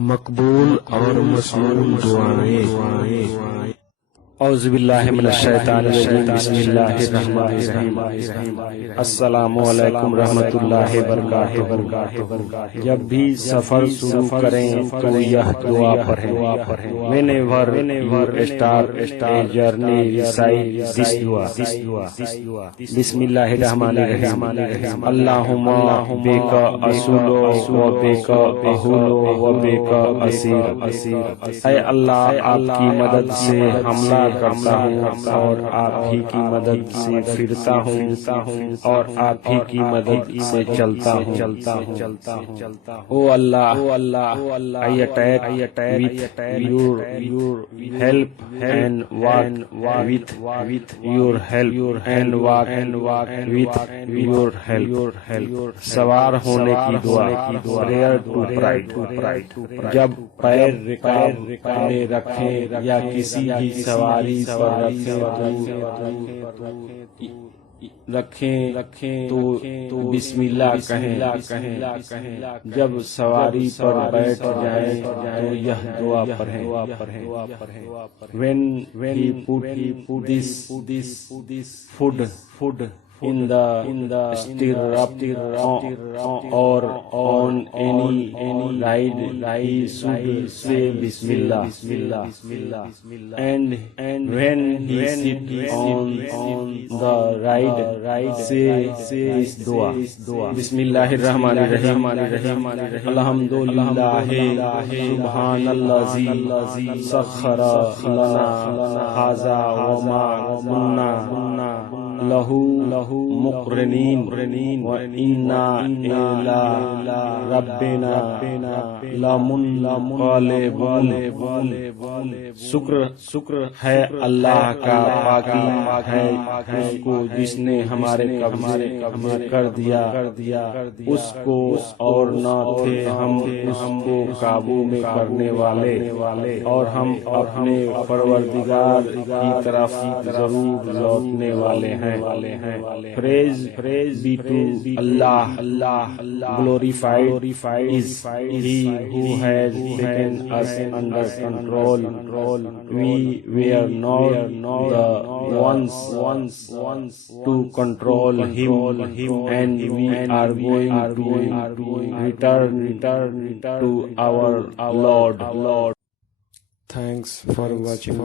मकबूल और मसमून दुआएं। औज़ुबिल्लाहि मिनश्शैतानिर्रजीम। बिस्मिल्लाहिर्रहमानिर्रहीम। अस्सलामु अलैकुम रहमतुल्लाहि बरकातुहू। जब भी सफर शुरू करें तो यह दुआ पढ़ें। Whenever you start a journey, recite this dua. बिस्मिल्लाहिर्रहमानिर्रहीम। अल्लाहुम्मा बिका असुलो व बिका अहुलो व बिका असीर। ऐ अल्लाह, आपकी मदद से हमला करता हूँ और आप ही की मदद से फिरता हूँ और आप ही की मदद से चलता हूँ। ओ अल्लाह, I attack with your help and walk with your help and walk with your help। सवार होने की दुआ, प्रेयर टू प्राइड। जब पैर रिकाब में रखें या किसी भी सवारी पर रखें तो बिस्मिल्लाह कहें। जब सवारी पर बैठ जाएं तो यह दुआ पढ़ें। When he put this food in the stirrup or on any ride, he should say Bismillah. And when he sit on the ride, say this dua. Bismillahirrahmanirrahim. Alhamdulillahi subhanallazi sakhkhara lana haza wa ma kunna lahu मुक़रिनीन व इन्ना इला रब्बिना लमुनक़लिबून। शुक्र है अल्लाह का, बाकी है उसको जिसने हमारे कब्ज़े कर दिया। उसको और न थे हम उसको काबू में करने वाले, और हम अपने परवरदिगार की तरफ जरूर लौटने वाले हैं। Praise be to Allah. Glorified is He who has taken us under control. We were not the ones to control Him, and we are going to return to our Lord. Thanks for watching.